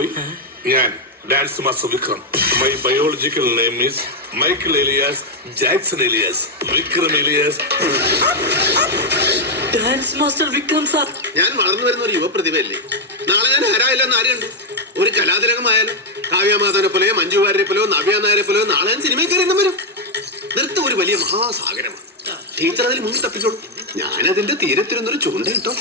പോയി. ഞാൻ dance master Vikram. My biological name is Michael Elias Jackson Elias Vikram Elias. Dance master Vikram sir. ഞാൻ വളർന്നു വരുന്ന ഒരു യുവപ്രതിഭയല്ലേ. നാളെ ഞാൻ ആരായില്ലെന്ന് ആരുണ്ട്. ഒരു കലാതിലകമായാലും കാവ്യമാധവനെ പോലെയോ മഞ്ജു വാര്യരെ പോലെയോ നവ്യ നായരെ പോലെയോ നാളെ ഞാൻ സിനിമയിൽ കയറി വരും. നൃത്തം ഒരു വലിയ മഹാസാഗരമാണ്. ടീച്ചർ അതിൽ മുങ്ങി തപ്പിക്കോളൂ. ഞാനതിന്റെ തീരത്തിരുന്നൊരു ചൂണ്ടയിട്ടോ.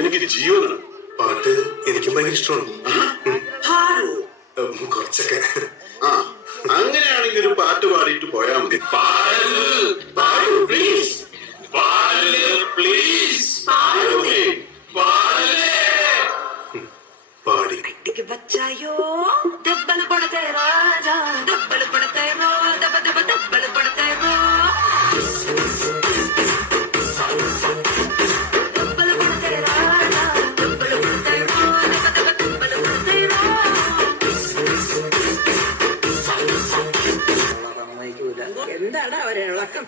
എനിക്ക് ജീവനാണ് പാട്ട്. എനിക്കും ഭയങ്കര ഇഷ്ടമാണ്. കുറച്ചൊക്കെ. ആ, അങ്ങനെയാണെങ്കിൽ ഒരു പാട്ട് പാടിയിട്ട് പോയാ മതി. പാടി बच्चायो डब्बल पड़ते राजा डब्बल पड़ते रो दब दब डब्बल पड़ते रो डब्बल पड़ते राजा डब्बल पड़ते रो दब दब डब्बल पड़ते रो. എന്താണ് അവരെ ഇളക്കം?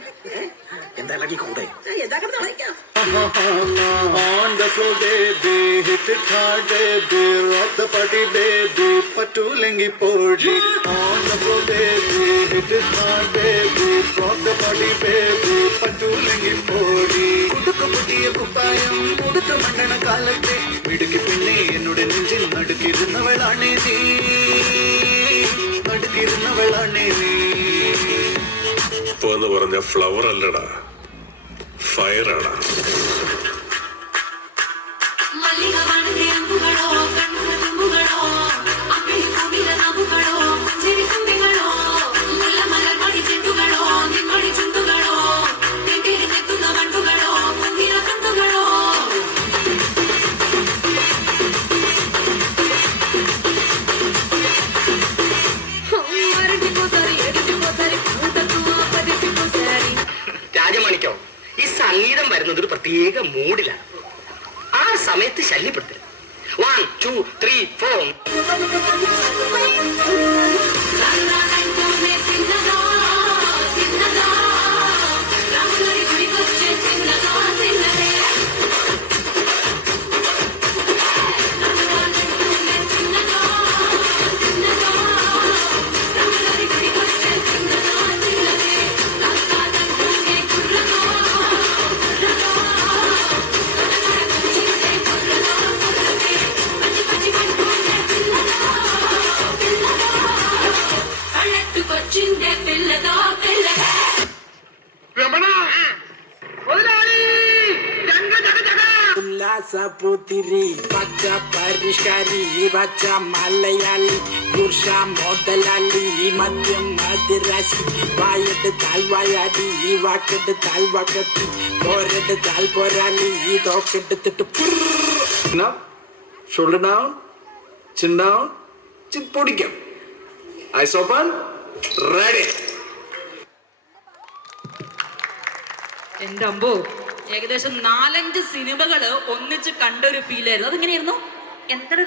എന്താ ഇളക്കി കൂടെ? എന്താ കളിക്കാം? On the floor, baby, hit it hard, baby, rock the party, baby, patulengi podi. On the floor, baby, hit it hard, baby, rock the party, baby, patulengi podi. Kudukku putiya kuppayam, uduttu mandana kalatte, vidukki pinne ennude nenjil nadukirunnavalane nee, nadukirunnavalane nee. ഇപ്പോന്ന് പറഞ്ഞ flower അല്ലടാ, ഫയറാടാ. രാജമാണിക്കോ, ഈ സംഗീതം വരുന്നത് ഒരു പ്രത്യേക മൂഡിലാണ്. ആ സമയത്ത് ശല്യപ്പെടുത്തരുത്. 1 2 3 4. ഉല്ലാസപുത്തിരി പച്ച പരിഷ്കാരി പച്ച മലയാളി പുരുഷ മോഡലാളി മദ്യം മതിരാശി വായെടുത്താൽ വായാടി വാക്കെടുത്താൽ വാക്കത്തി പോരെടുത്താൽ പോരാളി തോക്കെടുത്തിട്ട് Shoulder down, chin down, chin പൊടിക്കാം. Eyes open, ready. എന്റെ അമ്പോ, ഏകദേശം 4-5 സിനിമകള് ഒന്നിച്ച് കണ്ടൊരു ഫീലായിരുന്നു. അതെങ്ങനെയായിരുന്നു? എന്തൊരു